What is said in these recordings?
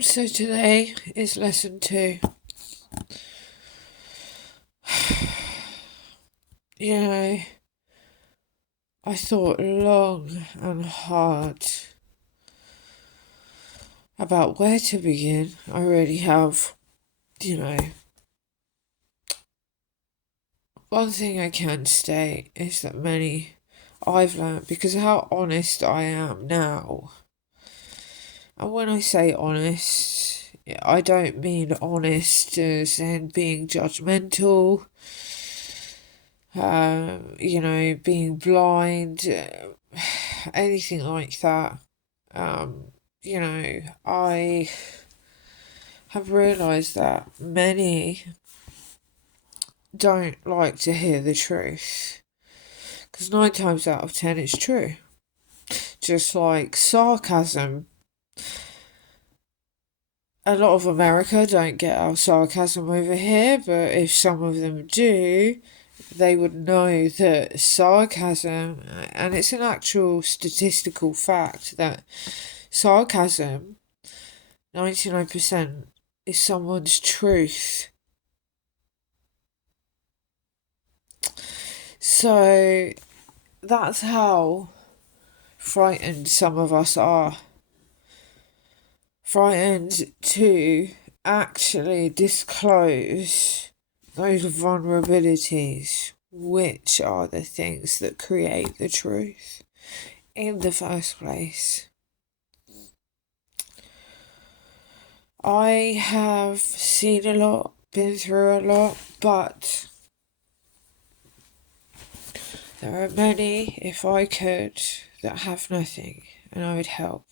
So today is lesson 2. You know, I thought long and hard about where to begin. I really have, one thing I can state is that I've learned because of how honest I am now. And when I say honest, I don't mean honest as in being judgmental, being blind, anything like that. I have realised that many don't like to hear the truth. Because 9 times out of 10 it's true. Just like sarcasm. A lot of America don't get our sarcasm over here, but if some of them do, they would know that sarcasm, and it's an actual statistical fact that sarcasm, 99% is someone's truth. So that's how frightened some of us are. Frightened to actually disclose those vulnerabilities, which are the things that create the truth in the first place. I have seen a lot, been through a lot, but there are many, if I could, that have nothing, and I would help.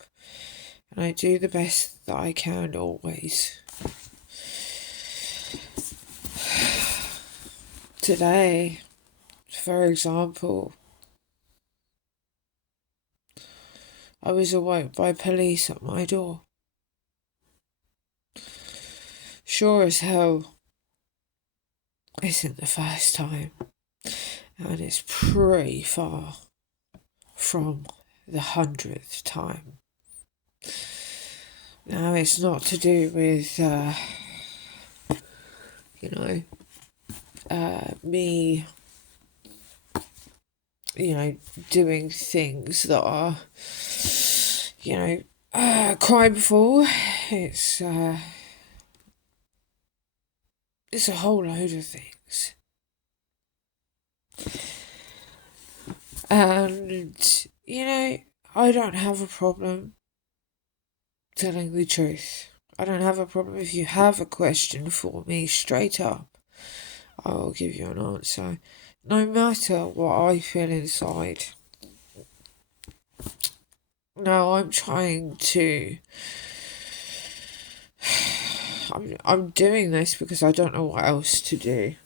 And I do the best that I can always. Today, for example, I was awoke by police at my door. Sure as hell isn't the first time, and it's pretty far from the 100th time. Now, it's not to do with, me, doing things that are, crimeful. It's a whole load of things. And, I don't have a problem telling the truth. I don't have a problem if you have a question for me straight up. I will give you an answer, no matter what I feel inside. No, I'm trying to. I'm doing this because I don't know what else to do.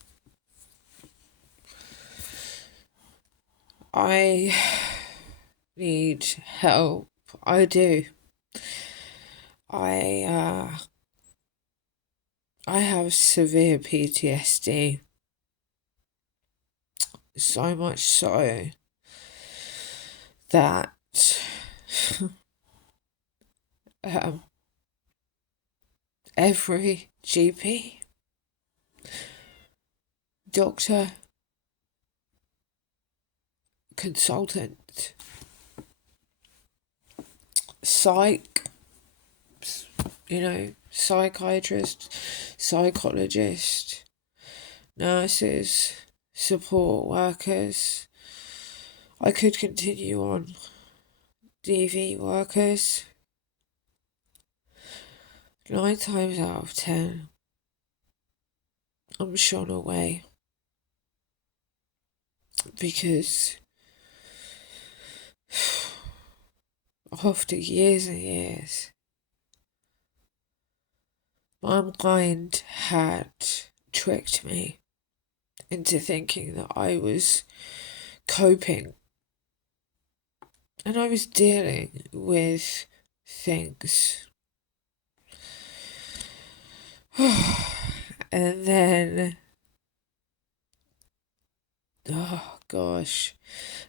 I need help. I do. I have severe PTSD. So much so that every GP, doctor, consultant, psychiatrist, psychologist, nurses, support workers. I could continue on. DV workers. 9 times out of 10, I'm shone away. Because after years and years, my mind had tricked me into thinking that I was coping and I was dealing with things. And then, oh gosh,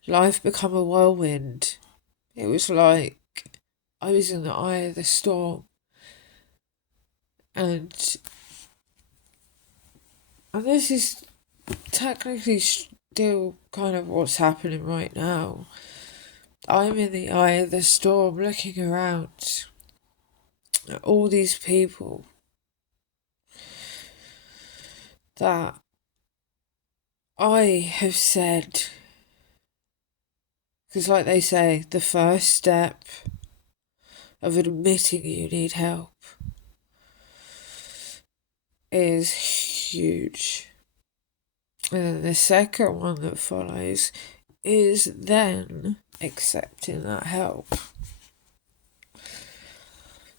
life became a whirlwind. It was like I was in the eye of the storm. And this is technically still kind of what's happening right now. I'm in the eye of the storm looking around at all these people that I have said, because like they say, the first step of admitting you need help is huge. And then the second one that follows is then accepting that help.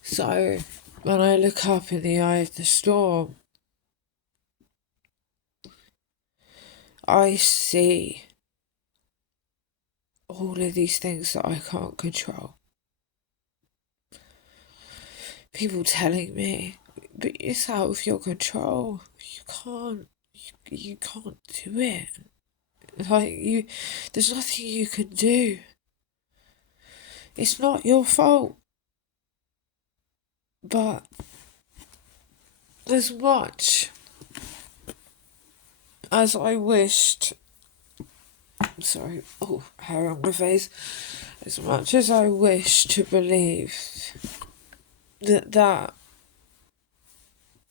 So when I look up in the eye of the storm, I see all of these things that I can't control. People telling me, but it's out of your control. You can't do it. Like, there's nothing you can do. It's not your fault. But as much as I wished, hair on my face. As much as I wish to believe that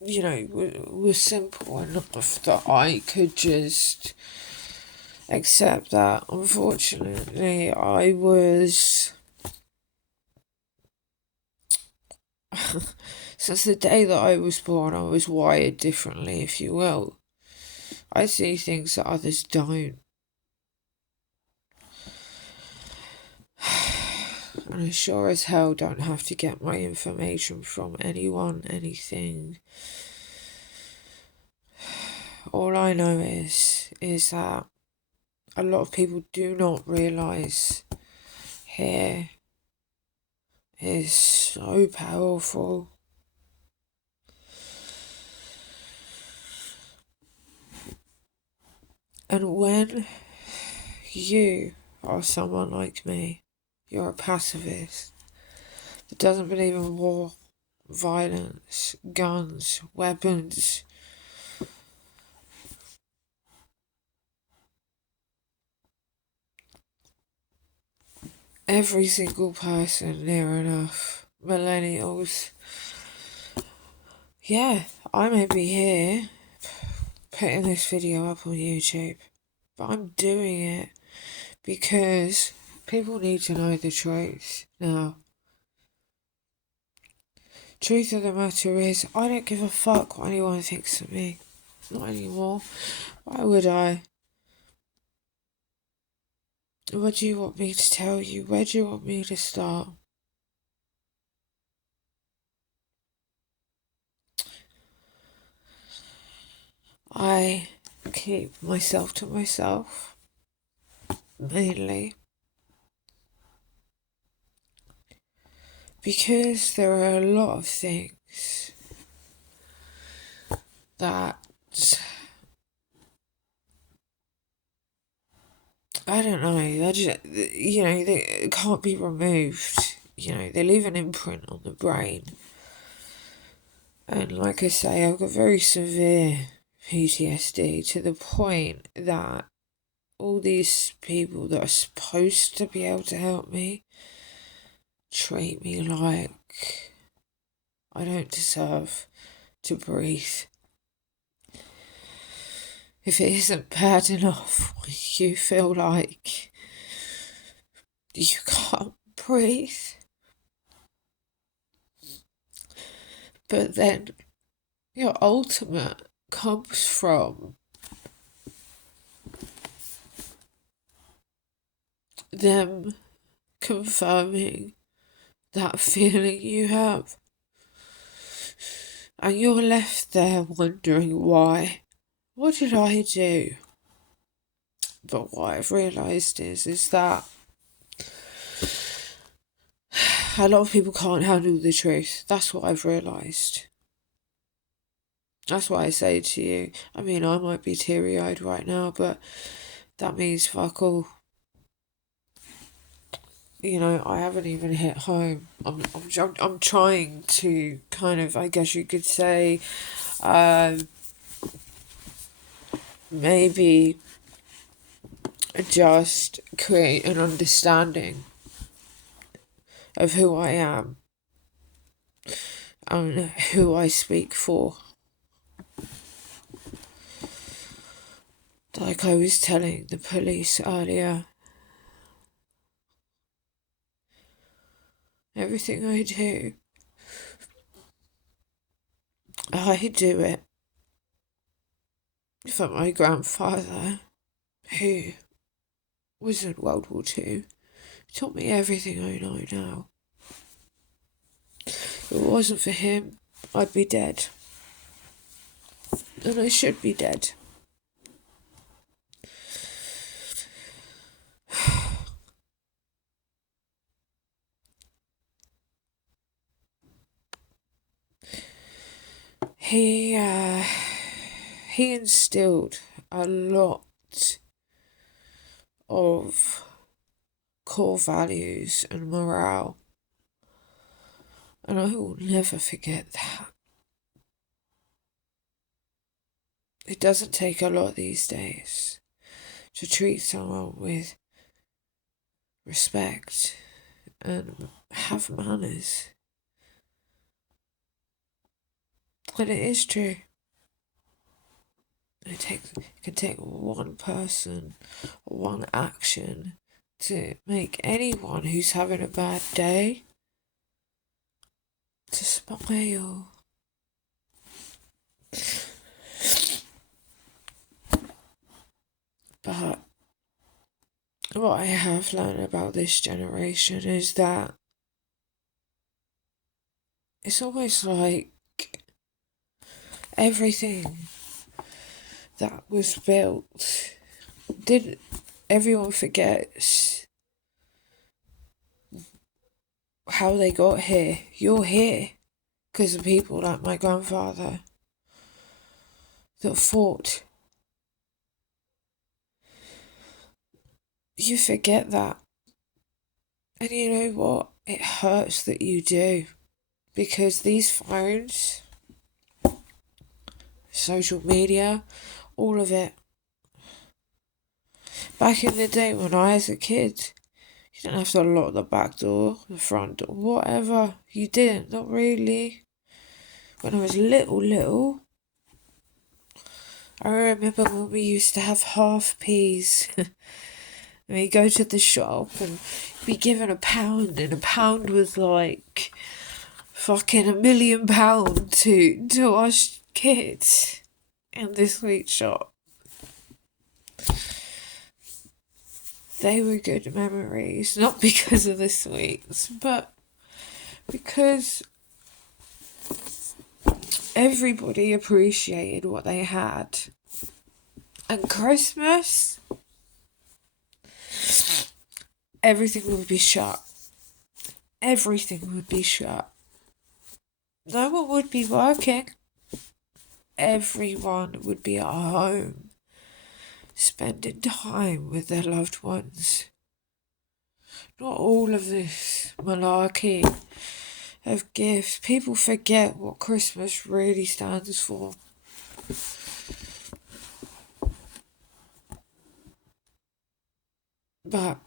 was simple enough that I could just accept that, unfortunately, I was since the day that I was born, I was wired differently, if you will. I see things that others don't. And I sure as hell don't have to get my information from anyone, anything. All I know is that a lot of people do not realise hair is so powerful. And when you are someone like me, you're a pacifist that doesn't believe in war, violence, guns, weapons. Every single person near enough, millennials. Yeah, I may be here putting this video up on YouTube, but I'm doing it because people need to know the truth. Now, truth of the matter is, I don't give a fuck what anyone thinks of me. Not anymore. Why would I? What do you want me to tell you? Where do you want me to start? I keep myself to myself, mainly, because there are a lot of things that I don't know, they just, they can't be removed. They leave an imprint on the brain. And like I say, I've got very severe PTSD to the point that all these people that are supposed to be able to help me treat me like I don't deserve to breathe. If it isn't bad enough when you feel like you can't breathe, but then your ultimate comes from them confirming that feeling you have. And you're left there wondering why. What did I do? But what I've realised is that a lot of people can't handle the truth. That's what I've realised. That's what I say to you. I mean, I might be teary-eyed right now, but that means fuck all. I haven't even hit home. I'm trying to kind of, I guess you could say, maybe just create an understanding of who I am and who I speak for. Like I was telling the police earlier, everything I do it for my grandfather, who was in World War II, taught me everything I know now. If it wasn't for him, I'd be dead. And I should be dead. He instilled a lot of core values and morale, and I will never forget that. It doesn't take a lot these days to treat someone with respect and have manners. And it is true. It can take one person, one action to make anyone who's having a bad day to smile. But what I have learned about this generation is that it's almost like everything that was built, everyone forgets how they got here. You're here because of people like my grandfather that fought. You forget that. And you know what? It hurts that you do. Because these phones, social media, all of it. Back in the day when I was a kid, you didn't have to lock the back door, the front door, whatever. You didn't, not really. When I was little, I remember when we used to have half peas. And we go to the shop and be given £1, and £1 was like fucking £1 million to us kids in this sweet shop. They were good memories, not because of the sweets, but because everybody appreciated what they had. And Christmas, everything would be shut. Everything would be shut. No one would be working. Everyone would be at home, spending time with their loved ones. Not all of this malarkey of gifts. People forget what Christmas really stands for. But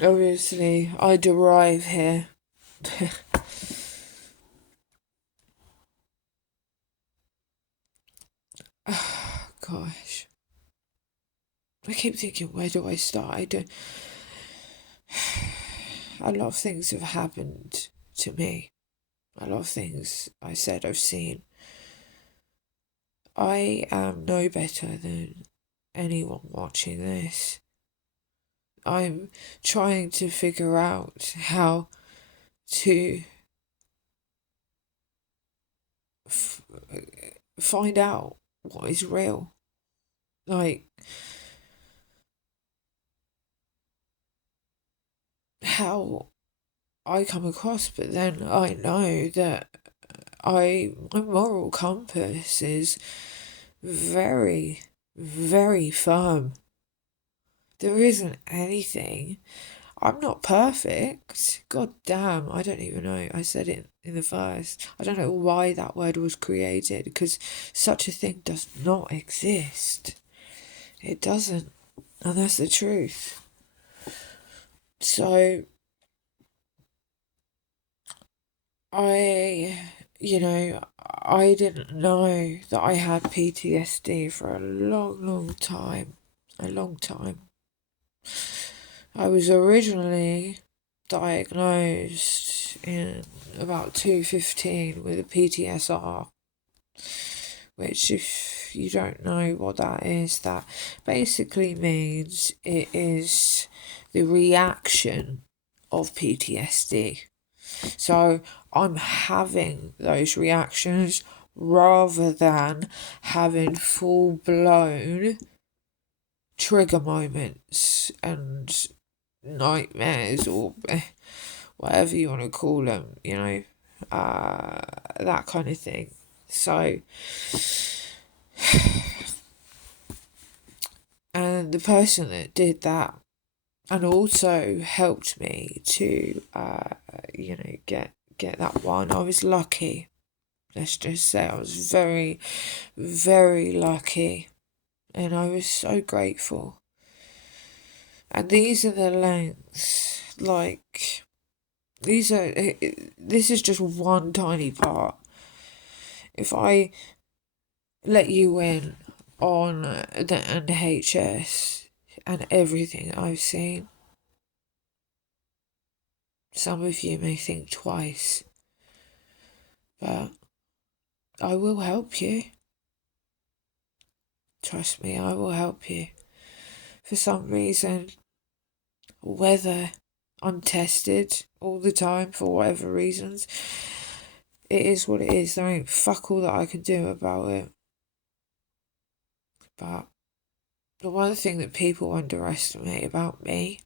obviously, I derive here. Oh, gosh. I keep thinking, where do I start? A lot of things have happened to me. A lot of things I said I've seen. I am no better than anyone watching this. I'm trying to figure out how to find out what is real. Like, how I come across, but then I know that my moral compass is very, very firm. There isn't anything I'm not perfect. God damn, I don't even know. I said it in the verse. I don't know why that word was created, because such a thing does not exist. It doesn't. And that's the truth. So, I didn't know that I had PTSD for a long, long time. A long time. I was originally diagnosed in about 2015 with a PTSR, which, if you don't know what that is, that basically means it is the reaction of PTSD. So I'm having those reactions rather than having full blown trigger moments and nightmares, or whatever you want to call them, that kind of thing. So, and the person that did that and also helped me to, get that one, I was lucky. Let's just say I was very, very lucky, and I was so grateful. And these are the lengths, like, this is just one tiny part. If I let you in on the NHS and everything I've seen, some of you may think twice, but I will help you. Trust me, I will help you. For some reason, whether I'm tested all the time for whatever reasons, it is what it is. There ain't fuck all that I can do about it. But the one thing that people underestimate about me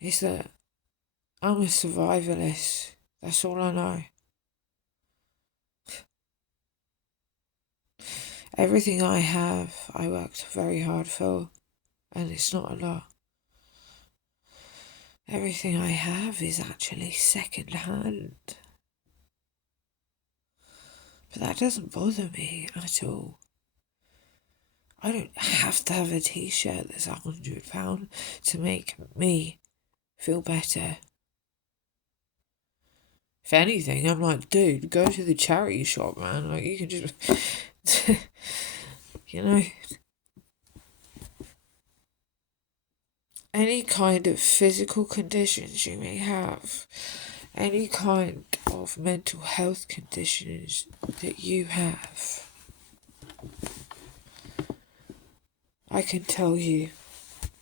is that I'm a survivalist. That's all I know. Everything I have, I worked very hard for, and it's not a lot. Everything I have is actually second hand. But that doesn't bother me at all. I don't have to have a t-shirt that's £100 to make me feel better. If anything, I'm like, dude, go to the charity shop, man. Like, you can just, any kind of physical conditions you may have, any kind of mental health conditions that you have, I can tell you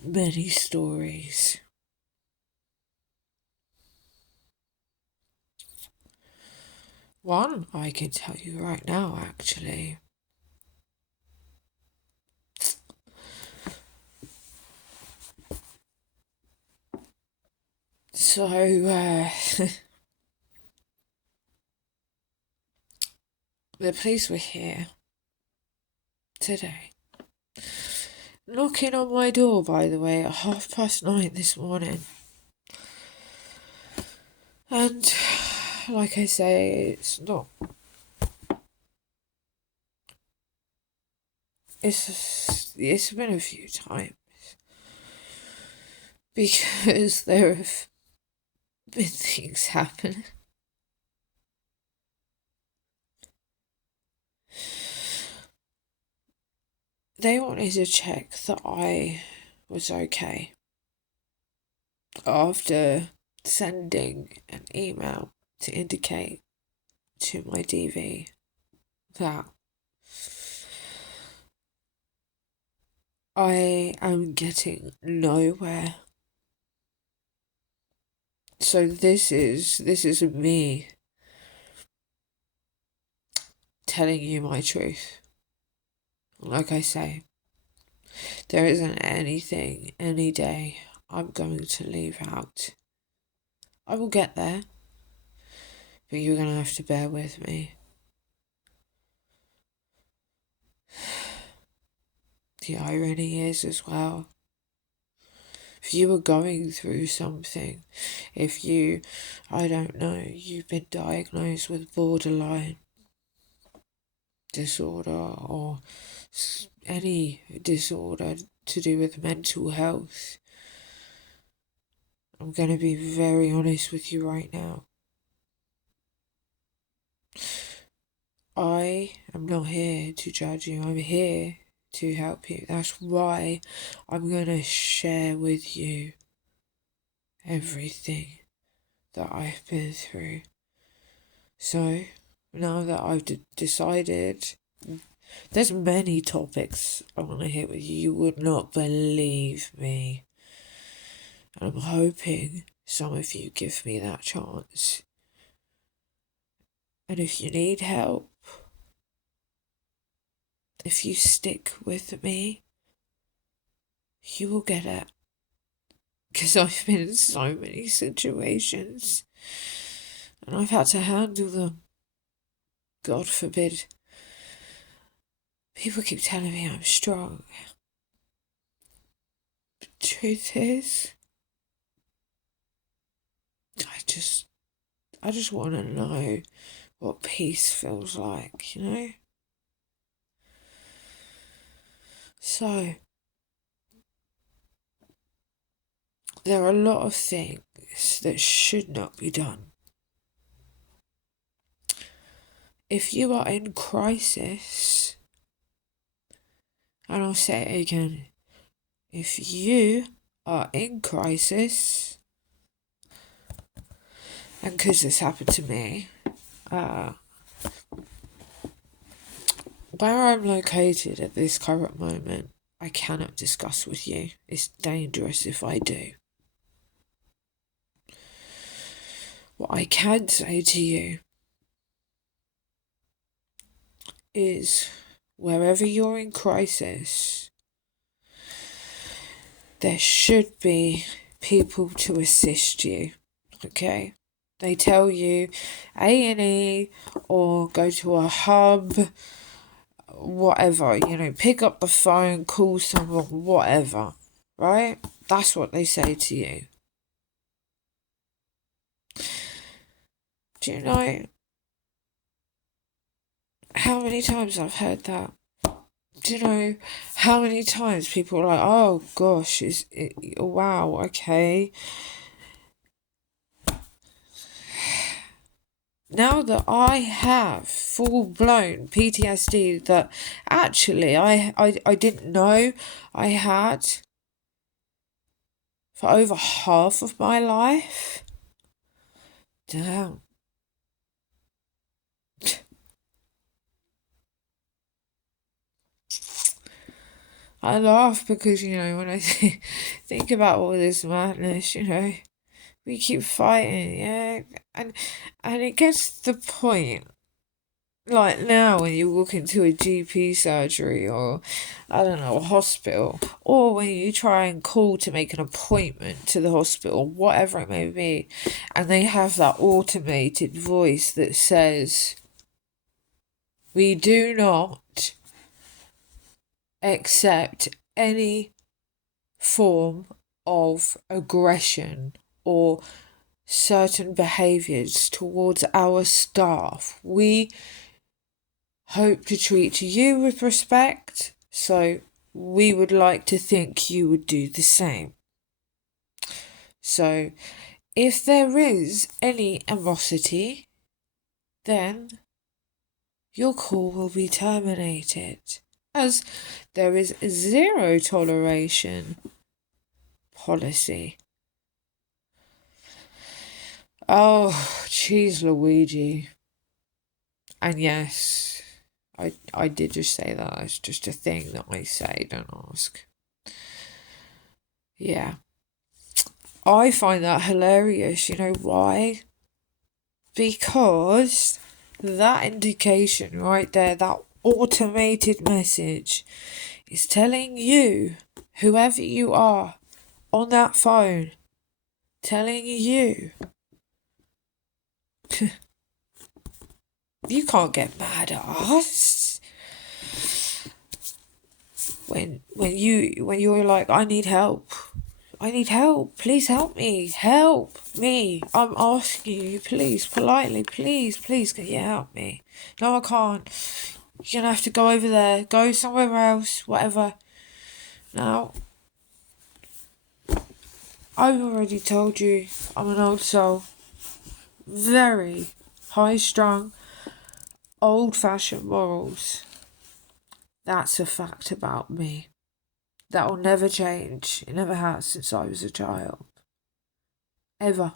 many stories. One I can tell you right now, actually. So, the police were here today, knocking on my door, by the way, at 9:30 this morning. And, like I say, it's been a few times, because there have been things happen. They wanted to check that I was okay after sending an email to indicate to my DV that I am getting nowhere. So this is me telling you my truth. Like I say, there isn't anything, any day I'm going to leave out. I will get there, but you're going to have to bear with me. The irony is, as well, If you were going through something, if you, I don't know, you've been diagnosed with borderline disorder or any disorder to do with mental health, I'm going to be very honest with you right now. I am not here to judge you. I'm here to help you. That's why I'm going to share with you everything that I've been through. So, now that I've decided, there's many topics I want to hit with you. You would not believe me. And I'm hoping some of you give me that chance. And if you need help, if you stick with me, you will get it. Because I've been in so many situations and I've had to handle them. God forbid. People keep telling me I'm strong. But the truth is, I just want to know what peace feels like, you know? So, there are a lot of things that should not be done. If you are in crisis, and I'll say it again, if you are in crisis, and because this happened to me, where I'm located at this current moment, I cannot discuss with you. It's dangerous if I do. What I can say to you is, wherever you're in crisis, there should be people to assist you, okay? They tell you A&E or go to a hub, whatever, you know, pick up the phone, call someone, whatever, right? That's what they say to you. Do you know how many times I've heard that? Do you know how many times people are like, oh gosh, wow, okay. Now that I have full-blown PTSD that actually I didn't know I had for over half of my life, damn. I laugh because, you know, when I think about all this madness, you know, we keep fighting, yeah, and it gets to the point, like now when you walk into a GP surgery or, I don't know, a hospital, or when you try and call to make an appointment to the hospital, whatever it may be, and they have that automated voice that says, we do not accept any form of aggression or certain behaviours towards our staff. We hope to treat you with respect, so we would like to think you would do the same. So, if there is any animosity, then your call will be terminated, as there is zero toleration policy. Oh, jeez Luigi. And yes, I did just say that. It's just a thing that I say, don't ask. Yeah. I find that hilarious. You know why? Because that indication right there, that automated message, is telling you, whoever you are on that phone, telling you, you can't get mad at us. When you're like, I need help, I need help. Please help me. Help me. I'm asking you, please, politely, please, can you help me? No, I can't. You're gonna have to go over there. Go somewhere else. Whatever. Now, I've already told you I'm an old soul. Very high-strung, old-fashioned morals. That's a fact about me. That will never change. It never has since I was a child. Ever.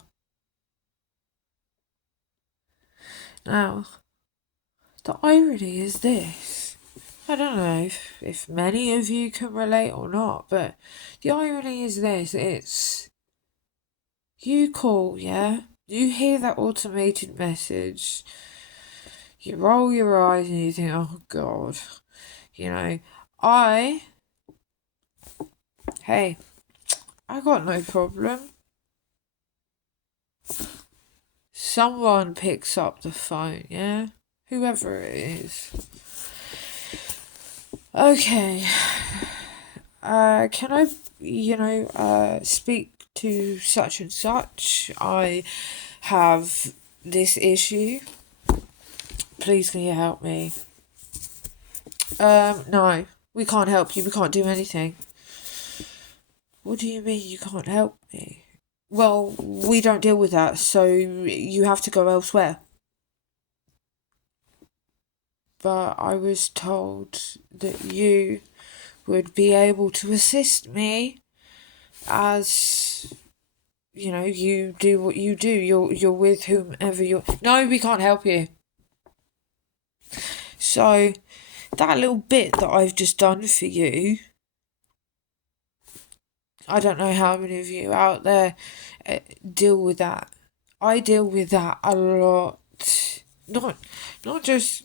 Now, the irony is this. I don't know if many of you can relate or not, but the irony is this. It's, you call, yeah? You hear that automated message. You roll your eyes and you think, oh God. You know, hey, I got no problem. Someone picks up the phone, yeah? Whoever it is. Okay. Can I, speak to such and such? I have this issue. Please, can you help me? No, we can't help you. We can't do anything. What do you mean you can't help me? Well, we don't deal with that, so you have to go elsewhere. But I was told that you would be able to assist me as, you do what you do. You're with whomever you're... No, we can't help you. So, that little bit that I've just done for you, I don't know how many of you out there deal with that. I deal with that a lot. Not just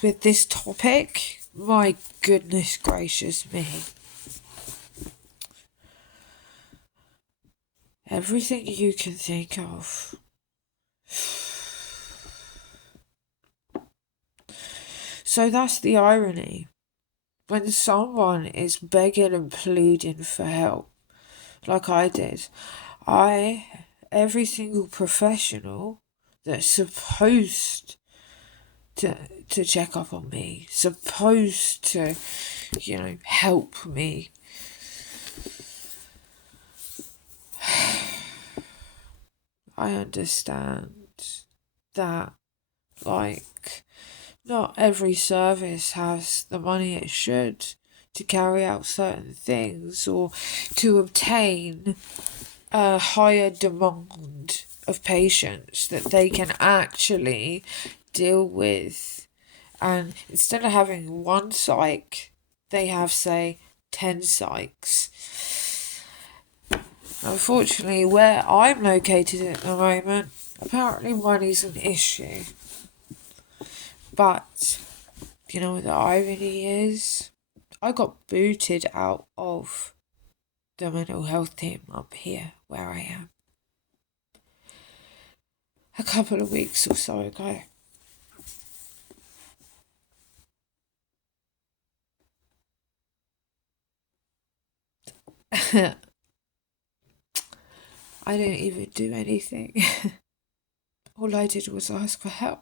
with this topic. My goodness gracious me. Everything you can think of. So that's the irony. When someone is begging and pleading for help, like I did, every single professional that's supposed to check up on me, supposed to, help me, I understand that, not every service has the money it should to carry out certain things or to obtain a higher demand of patients that they can actually deal with. And instead of having one psych, they have, say, 10 psychs. Unfortunately, where I'm located at the moment, apparently money's an issue. But, you know what the irony is? I got booted out of the mental health team up here where I am a couple of weeks or so ago. I didn't even do anything. All I did was ask for help.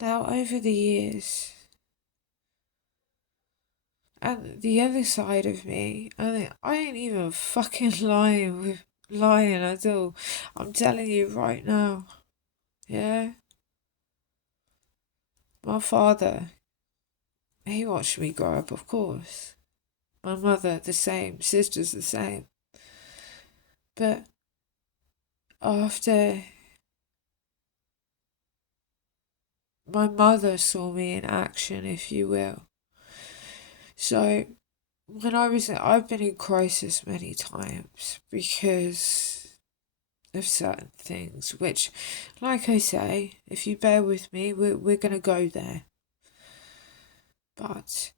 Now, over the years, and the other side of me, I ain't even fucking lying at all. I'm telling you right now. Yeah? My father, he watched me grow up, of course. My mother, the same. Sisters, the same. But after my mother saw me in action, if you will. So, I've been in crisis many times because of certain things, which, like I say, if you bear with me, we're going to go there. But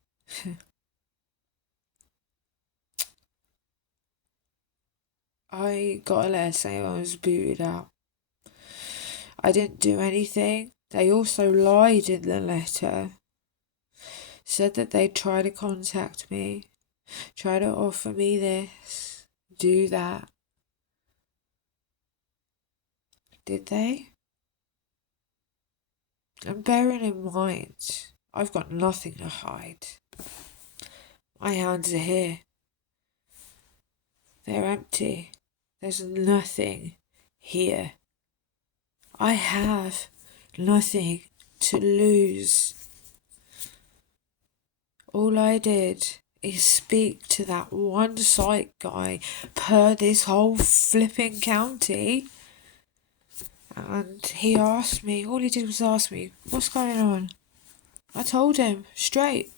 I got a letter saying I was booted out. I didn't do anything. They also lied in the letter. Said that they'd try to contact me. try to offer me this, do that. Did they? And bearing in mind, I've got nothing to hide. My hands are here. They're empty. There's nothing here. I have nothing to lose. All I did is speak to that one psych guy per this whole flipping county. And he asked me, all he did was ask me, what's going on? I told him straight.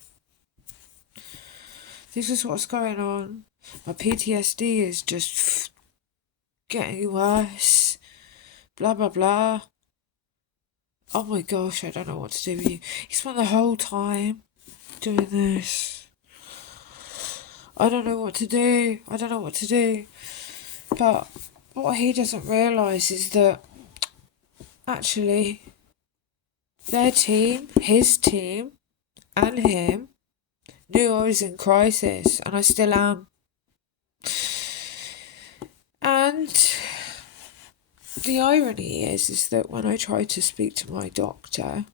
This is what's going on. My PTSD is just getting worse. Blah, blah, blah. Oh my gosh, I don't know what to do with you. He spent the whole time doing this. I don't know what to do. But what he doesn't realise is that actually their team, his team, and him knew I was in crisis, and I still am. And the irony is that when I tried to speak to my doctor,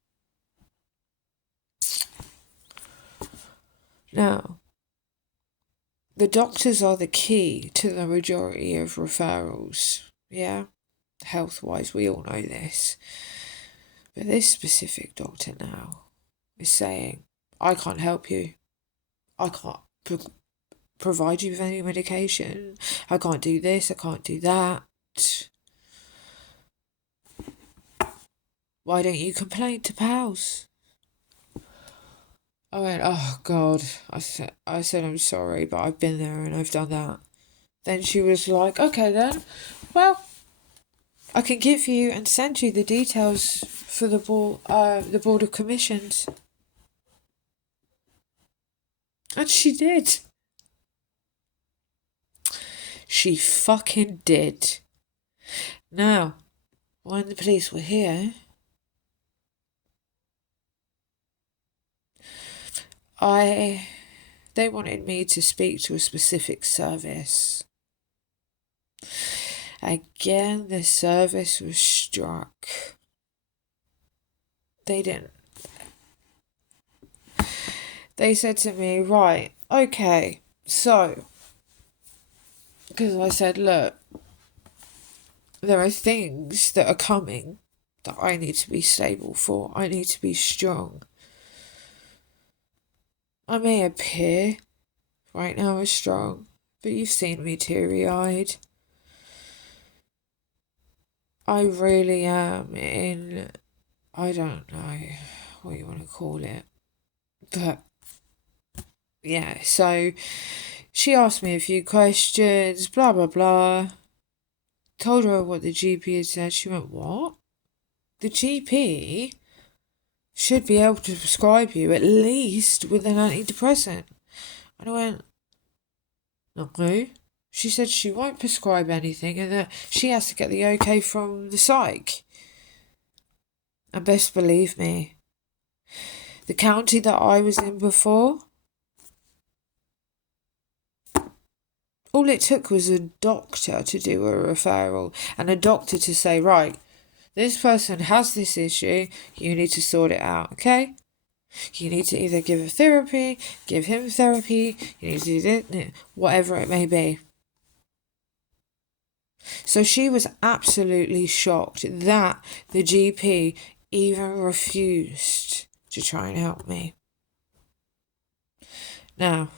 now, the doctors are the key to the majority of referrals, yeah? Health-wise, we all know this. But this specific doctor now is saying, I can't help you. I can't provide you with any medication. I can't do this, I can't do that. Why don't you complain to pals? I went, oh God. I said, I'm sorry, but I've been there and I've done that. Then she was like, okay then, well, I can give you and send you the details for the Board of Commissions. And she did. She fucking did. Now, when the police were here, they wanted me to speak to a specific service. Again, the service was struck. They didn't. They said to me, right, okay, so, because I said, look, there are things that are coming that I need to be stable for. I need to be strong. I may appear right now as strong, but you've seen me teary-eyed. I really am in, I don't know what you want to call it, but yeah, so she asked me a few questions, blah, blah, blah. Told her what the GP had said. She went, what? The GP should be able to prescribe you at least with an antidepressant. And I went, no. She said she won't prescribe anything and that she has to get the okay from the psych. And best believe me, the county that I was in before, all it took was a doctor to do a referral and a doctor to say, right, this person has this issue, you need to sort it out, okay? You need to either give her therapy, give him therapy, you need to do this, whatever it may be. So she was absolutely shocked that the GP even refused to try and help me. Now,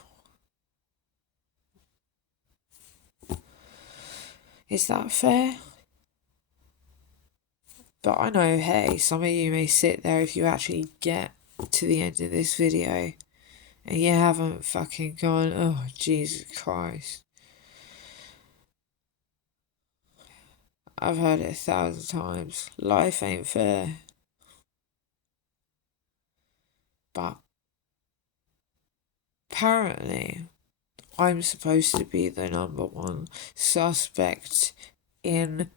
is that fair? But I know, hey, some of you may sit there if you actually get to the end of this video and you haven't fucking gone, oh, Jesus Christ. I've heard it 1,000 times. Life ain't fair. But apparently, I'm supposed to be the number one suspect in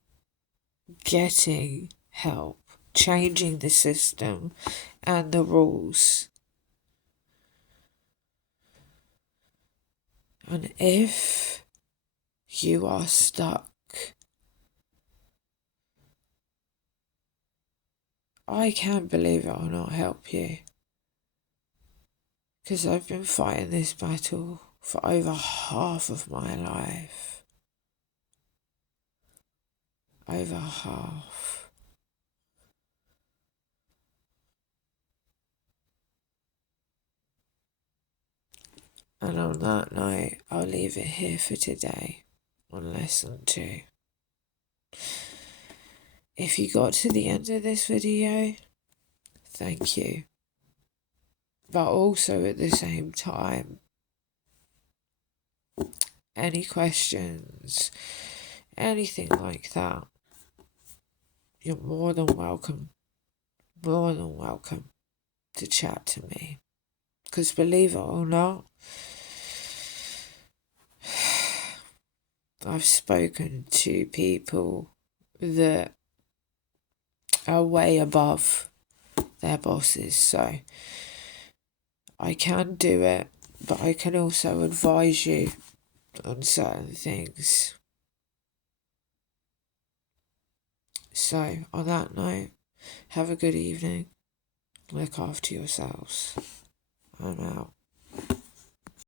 getting help, changing the system and the rules. And if you are stuck, I can, believe it or not, help you. Because I've been fighting this battle for over half of my life. Over half. And on that note, I'll leave it here for today on lesson 2. If you got to the end of this video, thank you. But also at the same time, any questions, anything like that, you're more than welcome to chat to me. Because believe it or not, I've spoken to people that are way above their bosses, so I can do it, but I can also advise you on certain things. So, on that note, have a good evening. Look after yourselves. I'm out.